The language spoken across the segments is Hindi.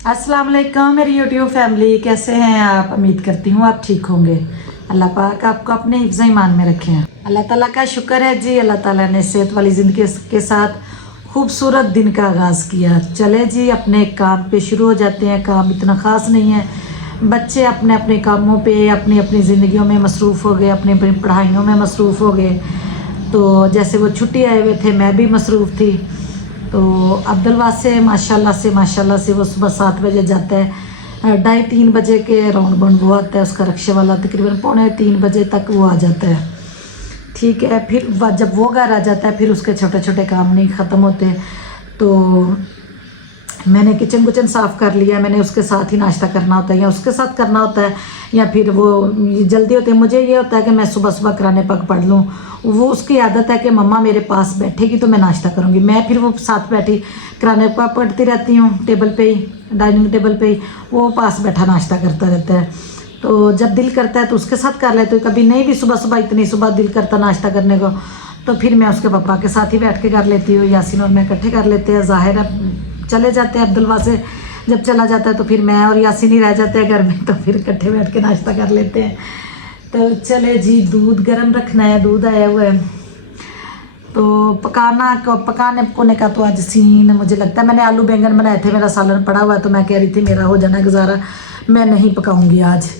अस्सलाम वालेकुम मेरी यूट्यूब फैमिली, कैसे हैं आप? उम्मीद करती हूँ आप ठीक होंगे। अल्लाह पाक आपको अपने हिफ्ज़ ईमान में रखे हैं। अल्लाह ताला का शुक्र है जी, अल्लाह ताला ने सेहत वाली ज़िंदगी के साथ खूबसूरत दिन का आगाज़ किया। चले जी अपने काम पे शुरू हो जाते हैं। काम इतना ख़ास नहीं है, बच्चे अपने अपने कामों पे अपनी अपनी ज़िंदगियों में मसरूफ़ हो गए, अपनी अपनी पढ़ाइयों में मसरूफ़ हो गए। तो जैसे वो छुट्टी आए हुए थे, मैं भी मसरूफ़ थी। तो अब्दुल से माशाल्लाह से वो सुबह 7 बजे जाता है, 2:30-3 बजे के राउंड बाउंड वो आता है। उसका रक्शे वाला तकरीबन 2:45 बजे तक वो आ जाता है। ठीक है, फिर जब वो घर आ जाता है फिर उसके छोटे छोटे काम नहीं ख़त्म होते। तो मैंने किचन साफ़ कर लिया, मैंने उसके साथ ही नाश्ता करना होता है या उसके साथ करना होता है, या फिर वो जल्दी होती है। मुझे ये होता है कि मैं सुबह सुबह कुरान पाक पढ़ लूँ। वो उसकी आदत है कि मम्मा मेरे पास बैठेगी तो मैं नाश्ता करूँगी। मैं फिर वो साथ बैठी कुरान पाक पढ़ती रहती हूँ, टेबल पे ही, डाइनिंग टेबल पे ही। वो पास बैठा नाश्ता करता रहता है। तो जब दिल करता है तो उसके साथ कर लेते हो, कभी नहीं भी सुबह सुबह इतनी सुबह दिल करता नाश्ता करने को, तो फिर मैं उसके पापा के साथ ही बैठ के कर लेती हूँ। यासीन और मैं इकट्ठे कर लेते हैं। ज़ाहिर है चले जाते हैं अब्दुल्ला से, जब चला जाता है तो फिर मैं और यासीन ही रह जाते हैं घर में, तो फिर इकट्ठे बैठ के नाश्ता कर लेते हैं। तो चले जी, दूध गर्म रखना है, दूध आया हुआ है। तो पकाने पकाने का तो आज सीन मुझे लगता है, मैंने आलू बैंगन बनाए थे, मेरा सालन पड़ा हुआ है, तो मैं कह रही थी मेरा हो जाना गुजारा, मैं नहीं पकाऊंगी आज।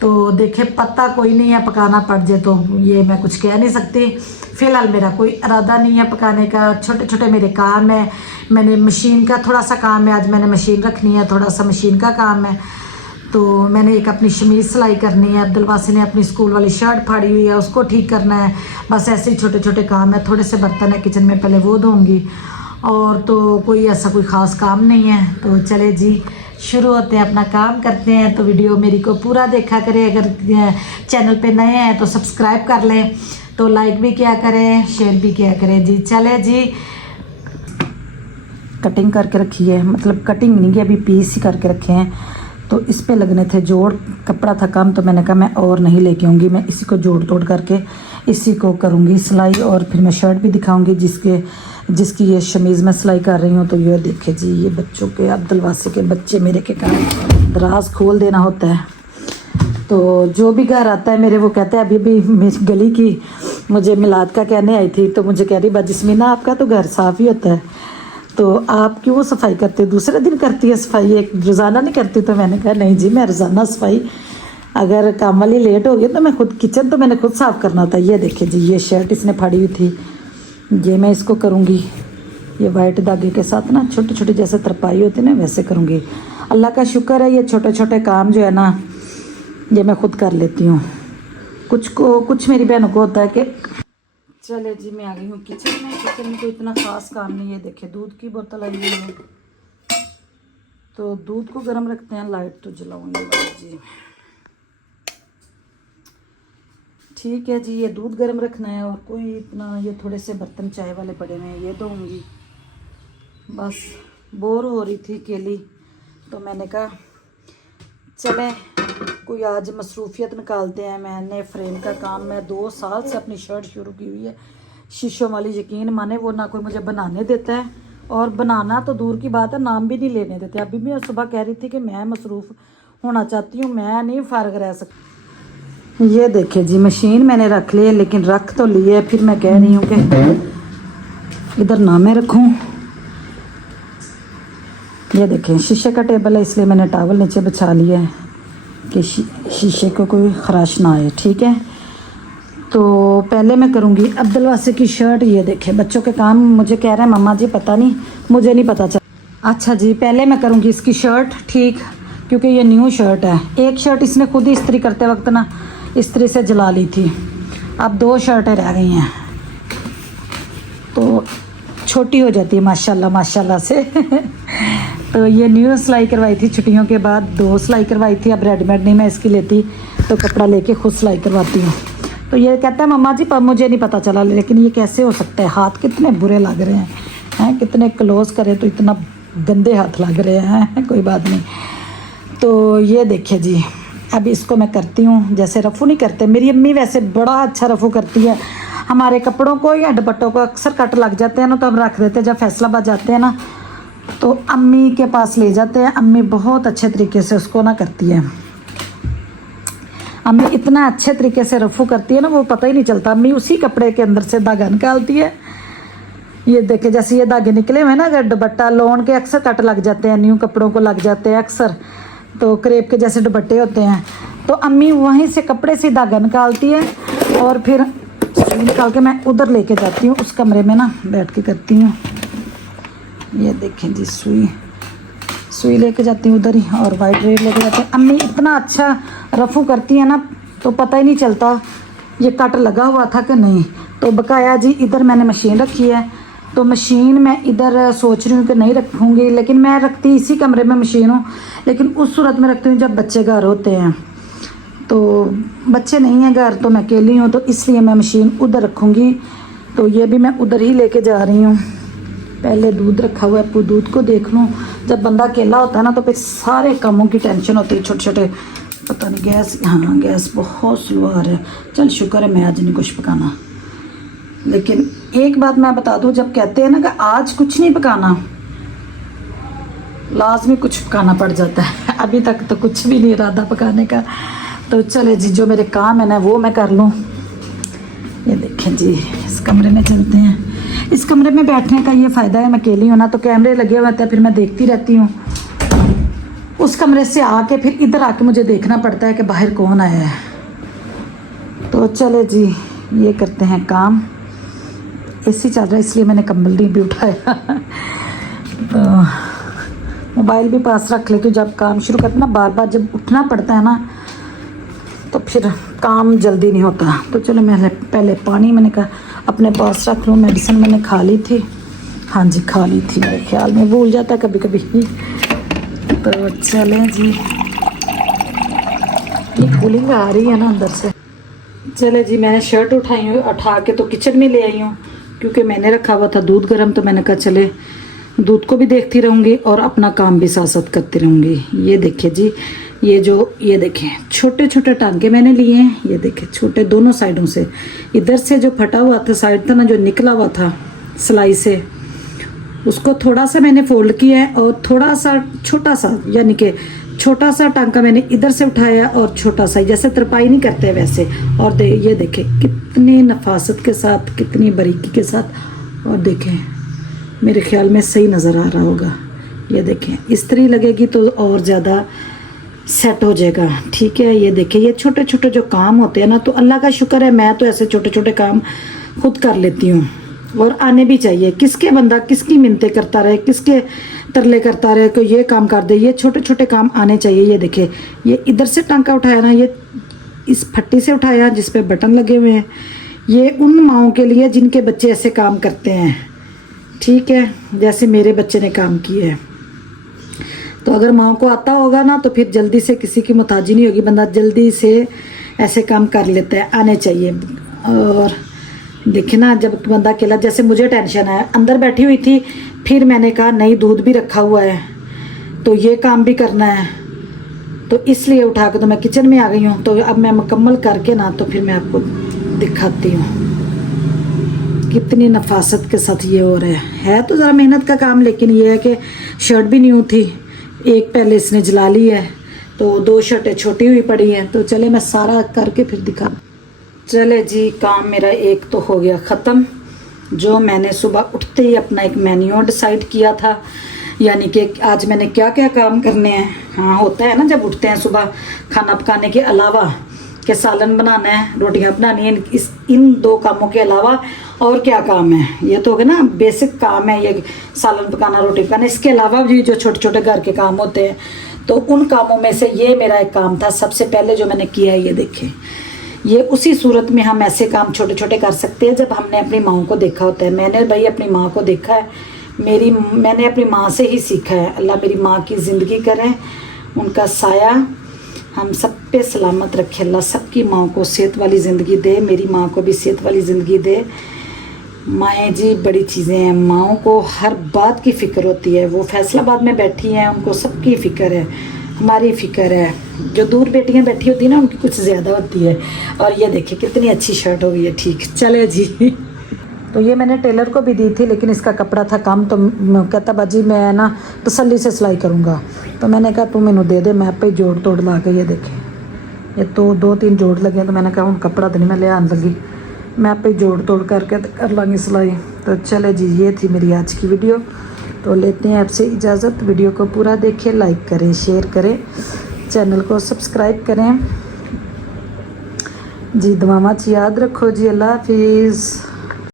तो देखे पता कोई नहीं है, पकाना पड़ जाए तो ये मैं कुछ कह नहीं सकती। फ़िलहाल मेरा कोई इरादा नहीं है पकाने का। छोटे छोटे मेरे काम है, मैंने मशीन का थोड़ा सा काम है, आज मैंने मशीन रखनी है, थोड़ा सा मशीन का काम है। तो मैंने एक अपनी शमीज़ सिलाई करनी है, अब्दुलवासी ने अपनी स्कूल वाली शर्ट फाड़ी हुई है, उसको ठीक करना है। बस ऐसे ही छोटे छोटे काम है। थोड़े से बर्तन है किचन में, पहले वो धोऊंगी। और तो कोई ऐसा कोई ख़ास काम नहीं है। तो चले जी शुरू होते हैं, अपना काम करते हैं। तो वीडियो मेरी को पूरा देखा करें, अगर चैनल पे नए हैं तो सब्सक्राइब कर लें, तो लाइक भी किया करें, शेयर भी किया करें जी। चले जी, कटिंग करके रखी है, मतलब कटिंग नहीं की, अभी पीस ही करके रखे हैं। तो इस पे लगने थे जोड़, कपड़ा था कम, तो मैंने कहा मैं और नहीं लेके आऊँगी, मैं इसी को जोड़ तोड़ करके इसी को करूँगी सिलाई। और फिर मैं शर्ट भी दिखाऊँगी जिसकी ये शमीज़ मैं सिलाई कर रही हूँ। तो ये देखे जी, ये बच्चों के, अब्दुलवासी के बच्चे मेरे के कारण दराज खोल देना होता है। तो जो भी घर आता है मेरे, वो कहते हैं, अभी भी मेरी गली की मुझे मिलाद का कहने आई थी, तो मुझे कह रही बजिस्मीना आपका तो घर साफ़ ही होता है, तो आप क्यों सफाई करते हो? दूसरे दिन करती है सफाई, एक रोज़ाना नहीं करती। तो मैंने कहा नहीं जी, मैं रोज़ाना सफाई, अगर काम वाली लेट हो गई तो मैं खुद, किचन तो मैंने खुद साफ़ करना था। ये देखिए जी, ये शर्ट इसने फाड़ी हुई थी, ये मैं इसको करूँगी, ये वाइट धागे के साथ ना छोटी छोटी जैसे तरपाई होती है ना, वैसे करूँगी। अल्लाह का शुक्र है, ये छोटे छोटे काम जो है ना, ये मैं खुद कर लेती हूँ। कुछ मेरी बहनों को होता है कि चले जी, मैं आ गई हूँ किचन में। किचन में कोई इतना ख़ास काम नहीं है। देखिए दूध की बोतल आई हुई है, तो दूध को गर्म रखते हैं। लाइट तो जलाऊंगी जी, ठीक है जी। ये दूध गर्म रखना है, और कोई इतना, ये थोड़े से बर्तन चाय वाले पड़े हुए हैं, ये धोऊंगी। बस बोर हो रही थी अकेली, तो मैंने कहा चले कोई आज मसरूफियत निकालते हैं। मैंने फ्रेम का काम, मैं 2 साल से अपनी शर्ट शुरू की हुई है, शीशों वाली। यकीन माने वो ना कोई मुझे बनाने देता है, और बनाना तो दूर की बात है, नाम भी नहीं लेने देते। अभी मैं सुबह कह रही थी कि मैं मसरूफ़ होना चाहती हूँ, मैं नहीं फ़ारग रह सकती। ये देखिए जी, मशीन मैंने रख ली है, लेकिन रख तो ली है, फिर मैं कह रही हूँ कि इधर ना मैं रखूँ। ये देखें शीशे का टेबल है, इसलिए मैंने टॉवल नीचे बिछा लिया है कि शीशे को कोई खराश ना आए। ठीक है, तो पहले मैं करूँगी अब्दुलवासी की शर्ट। ये देखें बच्चों के काम, मुझे कह रहे हैं मम्मा जी पता नहीं, मुझे नहीं पता चला। अच्छा जी, पहले मैं करूँगी इसकी शर्ट ठीक, क्योंकि ये न्यू शर्ट है। एक शर्ट इसने खुद ही इस्त्री करते वक्त ना इस्त्री से जला ली थी, अब 2 शर्टें रह गई हैं, तो छोटी हो जाती है माशाल्लाह से। तो ये न्यू सिलाई करवाई थी छुट्टियों के बाद, 2 सिलाई करवाई थी। अब रेडीमेड नहीं मैं इसकी लेती, तो कपड़ा लेके खुद सिलाई करवाती हूँ। तो ये कहता है मम्मा जी पर मुझे नहीं पता चला, लेकिन ये कैसे हो सकता है? हाथ कितने बुरे लग रहे हैं, कितने क्लोज करें तो इतना गंदे हाथ लग रहे हैं। कोई बात नहीं। तो ये देखिए जी, अब इसको मैं करती हूँ, जैसे रफ़ू नहीं करते, मेरी अम्मी वैसे बड़ा अच्छा रफ़ू करती है। हमारे कपड़ों को या दुपट्टों को अक्सर कट लग जाते हैं ना, तो हम रख देते हैं। जब फैसलाबाद जाते हैं ना, तो अम्मी के पास ले जाते हैं। अम्मी बहुत अच्छे तरीके से उसको ना करती है। अम्मी इतना अच्छे तरीके से रफू करती है ना, वो पता ही नहीं चलता। अम्मी उसी कपड़े के अंदर से धागा निकालती है। ये देखे जैसे ये धागे निकले हुए ना, अगर दुपट्टा लोन के अक्सर कट लग जाते हैं, न्यू कपड़ों को लग जाते हैं अक्सर, तो क्रेप के जैसे दुपट्टे होते हैं, तो अम्मी वहीं से कपड़े से धागा निकालती है और फिर निकाल के मैं उधर लेके जाती हूँ, उस कमरे में ना बैठ के करती हूँ। ये देखें जी, सुई लेके जाती हूँ उधर ही, और वाइट रेड लेके जाती हूँ। अम्मी इतना अच्छा रफू करती है ना, तो पता ही नहीं चलता ये कट लगा हुआ था कि नहीं। तो बकाया जी इधर मैंने मशीन रखी है, तो मशीन मैं इधर सोच रही हूँ कि नहीं रखूँगी, लेकिन मैं रखती इसी कमरे में मशीन हूँ, लेकिन उस सूरत में रखती हूँ जब बच्चे घर होते हैं। तो बच्चे नहीं हैं घर, तो मैं अकेली हूँ, तो इसलिए मैं मशीन उधर रखूँगी। तो ये भी मैं उधर ही लेके जा रही हूँ। पहले दूध रखा हुआ है, दूध को देख लूँ। जब बंदा अकेला होता है ना, तो फिर सारे कामों की टेंशन होती है, छोटे छोटे। पता नहीं गैस, हाँ गैस बहुत स्लो आ रहा है। चल शुक्र है मैं आज नहीं कुछ पकाना। लेकिन एक बात मैं बता दूँ, जब कहते हैं ना कि आज कुछ नहीं पकाना, लाजमी कुछ पकाना पड़ जाता है। अभी तक तो कुछ भी नहीं इरादा पकाने का। तो चले जी, जो मेरे काम है ना वो मैं कर लूँ। ये देखें जी, इस कमरे में चलते हैं। इस कमरे में बैठने का ये फ़ायदा है, मैं अकेली हूँ ना, तो कैमरे लगे हुए होते हैं, फिर मैं देखती रहती हूँ। उस कमरे से आके फिर इधर आके मुझे देखना पड़ता है कि बाहर कौन आया है। तो चले जी, ये करते हैं काम। एसी चल रहा है इसलिए मैंने कंबल नहीं भी उठाया। तो मोबाइल भी पास रख लेती हूँ। जब काम शुरू करते ना, बार बार जब उठना पड़ता है ना, तो फिर काम जल्दी नहीं होता। तो चलो मैं पहले पानी मैंने कहा अपने पास रख लूँ। मेडिसिन मैंने खा ली थी, हाँ जी खा ली थी, मेरे ख्याल में भूल जाता है कभी कभी। तो चलें जी, ये कूलिंग आ रही है ना अंदर से। चले जी, मैंने शर्ट उठा के तो किचन में ले आई हूँ, क्योंकि मैंने रखा हुआ था दूध गर्म। तो मैंने कहा चले दूध को भी देखती रहूँगी और अपना काम भी साथ साथ करती रहूँगी। ये देखिए जी, ये देखें छोटे छोटे टांके मैंने लिए हैं। ये देखें छोटे, दोनों साइडों से। इधर से जो फटा हुआ था साइड था ना, जो निकला हुआ था सिलाई से, उसको थोड़ा सा मैंने फोल्ड किया है, और थोड़ा सा छोटा सा, यानी कि छोटा सा टांका मैंने इधर से उठाया, और छोटा सा जैसे तरपाई नहीं करते वैसे। और ये देखें कितनी नफासत के साथ, कितनी बारीकी के साथ। और देखें मेरे ख्याल में सही नज़र आ रहा होगा। ये देखें इस्त्री लगेगी तो और ज़्यादा सेट हो जाएगा, ठीक है। ये देखें ये छोटे छोटे जो काम होते हैं ना, तो अल्लाह का शुक्र है मैं तो ऐसे छोटे छोटे काम खुद कर लेती हूँ, और आने भी चाहिए। किसके बंदा किसकी मिन्नतें करता रहे, किसके तरले करता रहे कि ये काम कर दे। ये छोटे छोटे काम आने चाहिए। ये देखें ये इधर से टांका उठाया ना, ये इस फट्टी से उठाया जिस पे बटन लगे हुए हैं। ये उन माओं के लिए जिनके बच्चे ऐसे काम करते हैं, ठीक है, जैसे मेरे बच्चे ने काम किए है। तो अगर माओ को आता होगा ना, तो फिर जल्दी से किसी की मुताजी नहीं होगी, बंदा जल्दी से ऐसे काम कर लेता है, आने चाहिए। और देखिए ना, जब बंदा अकेला, जैसे मुझे टेंशन है, अंदर बैठी हुई थी, फिर मैंने कहा नहीं दूध भी रखा हुआ है, तो ये काम भी करना है, तो इसलिए उठा के तो मैं किचन में आ गई हूँ। तो अब मैं मुकम्मल करके ना, तो फिर मैं आपको दिखाती हूँ कितनी नफासत के साथ ये हो रहा है। तो ज़रा मेहनत का काम, लेकिन ये है कि शर्ट भी न्यू थी, एक पहले इसने जला ली है, तो 2 शर्टें छोटी हुई पड़ी हैं। तो चले मैं सारा करके फिर दिखा। चले जी, काम मेरा एक तो हो गया ख़त्म। जो मैंने सुबह उठते ही अपना एक मेन्यू डिसाइड किया था, यानी कि आज मैंने क्या क्या काम करने हैं। हाँ होता है ना, जब उठते हैं सुबह खाना पकाने के अलावा कि सालन बनाना है, रोटियां बनानी है, इन 2 कामों के अलावा और क्या काम है। ये तो हो गया ना बेसिक काम है, ये सालन पकाना, रोटी पकाना। इसके अलावा भी जो छोटे छोटे घर के काम होते हैं, तो उन कामों में से ये मेरा एक काम था सबसे पहले जो मैंने किया है। ये देखें, ये उसी सूरत में हम ऐसे काम छोटे छोटे कर सकते हैं जब हमने अपनी माँ को देखा होता है। मैंने भाई अपनी माँ को देखा है, मैंने अपनी माँ से ही सीखा है। अल्लाह मेरी माँ की ज़िंदगी करे, उनका साया हम सब पे सलामत रखे। अल्लाह सबकी माँ को सेहत वाली ज़िंदगी दे, मेरी माँ को भी सेहत वाली ज़िंदगी दे। माएँ जी बड़ी चीज़ें हैं, माँओं को हर बात की फ़िक्र होती है। वो फैसलाबाद में बैठी हैं, उनको सबकी फ़िक्र है, हमारी फ़िक्र है। जो दूर बेटियां बैठी होती हैं ना, उनकी कुछ ज़्यादा होती है। और ये देखिए कितनी अच्छी शर्ट हो गई है, ठीक। चले जी, तो ये मैंने टेलर को भी दी थी, लेकिन इसका कपड़ा था कम, तो कहता बाजी मैं ना तसल्ली से सिलाई करूँगा। तो मैंने कहा तू मैनू दे दे, मैं आपे जोड़ तोड़ ला के, ये देखे ये तो 2-3 जोड़ लगे, तो मैंने कहा हूँ कपड़ा तो नहीं मैं ले आने लगी, मैं आपे जोड़ तोड़ करके कर लाँगी सिलाई। तो चले जी, ये थी मेरी आज की वीडियो। तो लेते हैं आपसे इजाज़त। वीडियो को पूरा देखें, लाइक करें, शेयर करें, चैनल को सब्सक्राइब करें जी। दुआवां च याद रखो जी। अल्लाह हाफिज़।